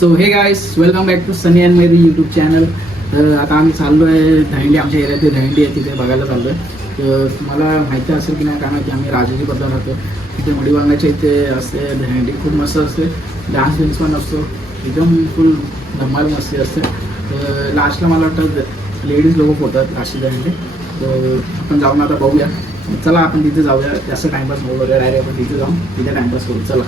So hey guys welcome back to Sunny and Mary YouTube channel तर आता आम्ही चाललो आहे दहिंडी आमच्या एरियातली दहिंडी आहे तिथे बघायला चाललो आहे. तर तुम्हाला माहिती असेल की नाही काय माहिती आम्ही राजाजीबद्दल राहतो. तिथे मडीवांगाच्या इथे असते दहिंडी खूप मस्त असते. डान्स बिन्स पण असतो. एकदम फुल धमाल मस्ती असते. तर लास्टला मला वाटतं लेडीज लोक होतात राशी दहिंडी तर आपण जाऊन आता बघूया. चला आपण तिथे जाऊया. जास्त टाइमपास होऊ वगैरे डायरेक्ट आपण तिथे जाऊन तिथे टाइमपास करू. चला.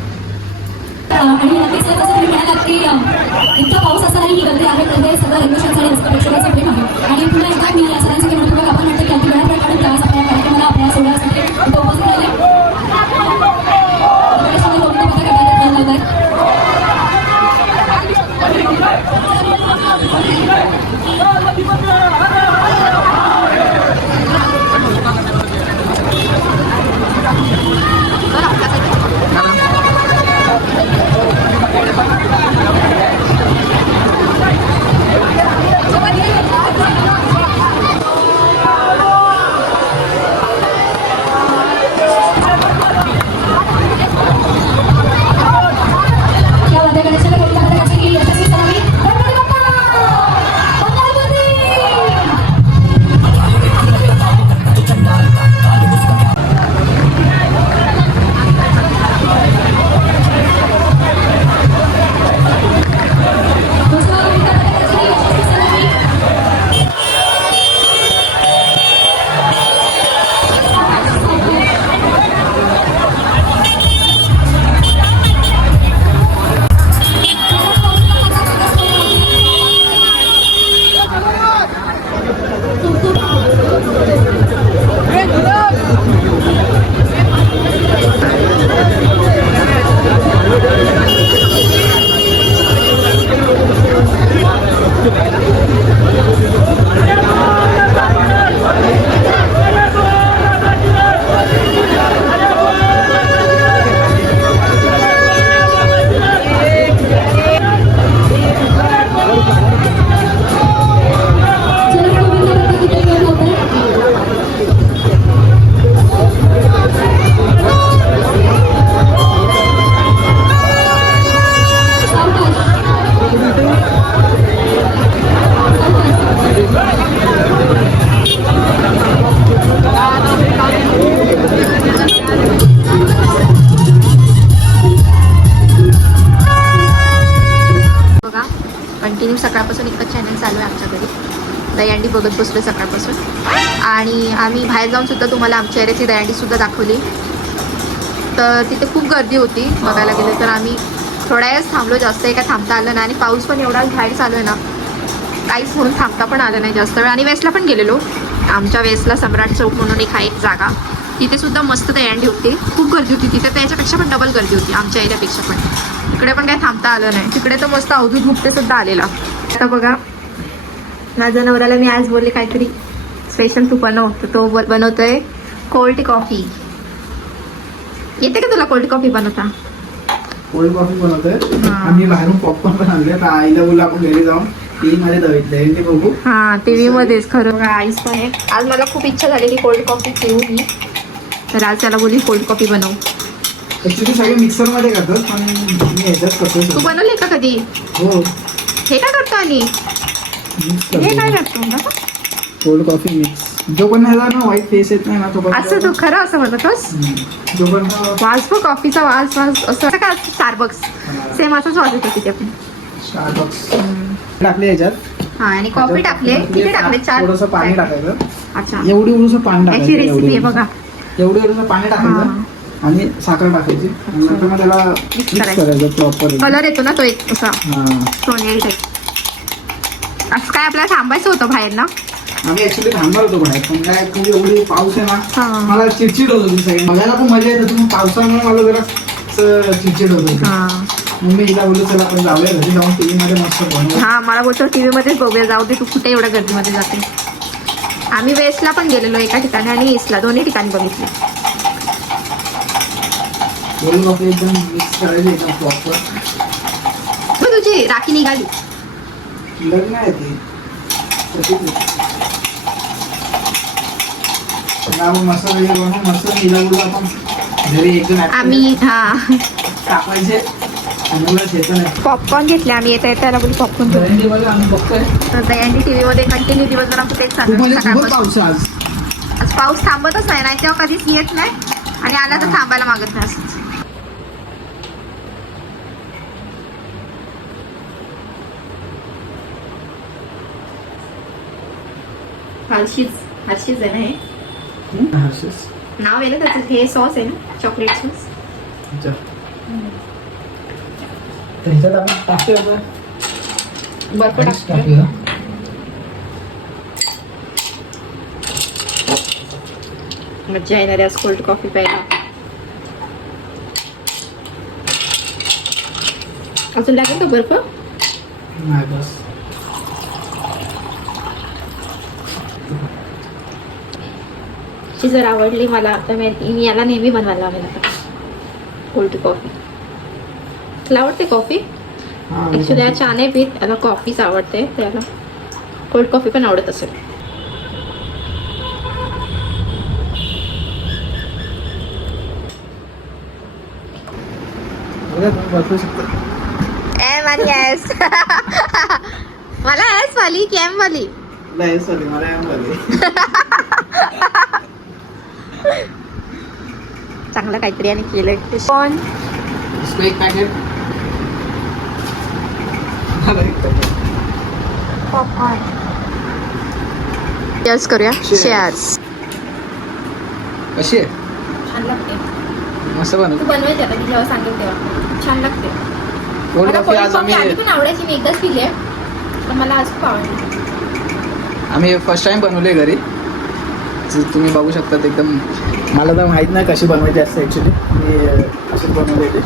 आणि नक्कीच तुम्ही म्हणालात की इतका पाऊस असतानाही ही गर्दी आहे तर हे सगळं रेल्वेशन आणि रस्त्यापेक्षाचं प्रेम आहे. आणि पुन्हा एकदा मी या सगळ्यांसाठी म्हणतो आपण म्हणतो की अगदी वेळा वेळ काढून आपल्या कार्यक्रमाला आपल्या सोडण्यासाठी कंटिन्यू सकाळपासून एकच चॅनल चालू आहे आमच्या घरी. दयांडी बघत बसलो सकाळपासून. आणि आम्ही बाहेर जाऊन सुद्धा तुम्हाला आमच्या एरियाची दयांडी सुद्धा दाखवली. तर तिथे खूप गर्दी होती बघायला गेलं तर. आम्ही थोड्या वेळेस थांबलो जास्त काही का थांबता आलं नाही. आणि पाऊस पण एवढा बाहेर चालू आहे ना काहीच म्हणून थांबता पण आलं नाही जास्त वेळ. आणि वेस्टला पण गेलेलो. आमच्या वेस्टला सम्राट चौक म्हणून एक आहे एक जागा. तिथे सुद्धा मस्त दयांडी होती. खूप गर्दी होती तिथे. त्याच्यापेक्षा पण डबल गर्दी होती आमच्या एरियापेक्षा पण. तिकडे पण काही थांबता आलं नाही. तिकडे तर मस्त अवधूत गुप्ते सुद्धा आलेला. आता बघा माझ्या नवऱ्याला मी आज बोलले काहीतरी स्पेशल तू बनव. तो बनवतोय कोल्ड कॉफी येते का तुला कोल्ड कॉफी बनवता? कोल्ड कॉफी बनवतोय. आम्ही बाहेरून पॉपकॉर्न पण आणले तर आईला आपण घरी जाऊन टी मध्ये दहीहंडी बघू. हा टीव्ही मध्येच. खरं आईस पण आहे. आज मला खूप इच्छा झालेली कोल्ड कॉफी पिऊ मी तर आज त्याला बोलली कोल्ड कॉफी बनव. ऍक्च्युली सगळे मिक्सरमध्ये करतात पण मी ह्याच्यात करतो तू बनवली का कधी? हो. हे काय करतो आणि मिक्स हे काय करतो? करतो कोल्ड कॉफी मिक्स जो पण ह्याला ना व्हाईट फेस येत नाही ना तो पण असं तू खरं असं हम्म. जो पण वास बघ कॉफीचा वास वास असं का? स्टारबक्स सेम असाच वास येतो तिथे पण. स्टारबक्स टाकले ह्याच्यात हा आणि कॉफी टाकले. किती टाकले? चार थोडंसं पाणी टाकायचं. अच्छा. एवढी एवढंसं पाणी याची टाकायचं रेसिपी आहे एवढी बघा. एवढी एवढंसं पाणी टाकायचं आणि साखर टाकायची. आणि नंतर मग त्याला मिक्स करायचं. प्रॉपर कलर येतो ना तो एक असा. सोनेरी टाईप असं काय आपल्याला थांबायचं होतं बाहेर ना? आम्ही ऍक्च्युली थांबणार होतो बाहेर. पण काय खूप एवढी पाऊस आहे. ना मला चिडचिड होत होती सगळी बघायला पण मजा येत होती पण पावसामुळे मला जरा चिडचिड होत होती. हा. मग मी हिला बोललो चला आपण जाऊया घरी जाऊन टीव्ही मध्ये मस्त बनवू. हा मला बोलतो टीव्ही मध्येच बघूया. जाऊ दे तू कुठे एवढ्या गर्दीमध्ये जाते? आम्ही वेस्टला पण गेलेलो एका ठिकाणी आणि ईस्टला दोन्ही ठिकाणी बघितले. तुझी राखी निघाली. लग्न आहे ते. मस्त निघालो आपण घरी आम्ही हा. कापायचे. पॉपकॉर्न घेतले आम्ही येता येता बोलू पॉपकॉर्न घेऊ दहीहंडी बघा आम्ही बघतोय तर दयांडी टीव्ही मध्ये कंटिन्यू दिवसभर आमचं तेच चालू आज. पाऊस थांबतच नाही नाही तेव्हा कधीच येत नाही. आणि आला तर थांबायला मागत नाही असंच. हर्षीज हर्षीज आहे ना हे. नाव आहे ना त्याचं? हे सॉस आहे ना? Chocolate sauce. तर ह्याच्यात बर्फ टाकतो टाकूया. मज्जा येणार आहे आज कोल्ड कॉफी प्यायला. अजून लागेल का बर्फ? नाही बस. ची जर आवडली मला तर मी याला नेहमी बनवायला आता. कोल्ड कॉफी तुला आवडते कॉफी हा, ॲक्च्युली या चहा नाही पीत याला कॉफीच आवडते त्याला कोल्ड कॉफी पण आवडत असेल. एम आणि एस मला एस वाली की एम वाली? नाही सॉरी मला एम चांगलं काहीतरी आणि केलंय. पण इसको एक पॅकेट यस करूया. शेअर्स कशी आहे? छान लागते. मस्त बनव. तू बनवायची आता मी जेव्हा सांगेल तेव्हा. छान लागते. कोल्ड मला कॉफी कोल्ड आज कॉफी आम्ही आधी पण आवडायची मी एकदाच पिली आहे. पण मला आज खूप आवडली. आम्ही फर्स्ट टाइम बनवले घरी. तुम्ही बघू शकतात एकदम मला तर माहीत नाही कशी बनवायची असते ॲक्च्युली मी अं, अशीच बनवले ते.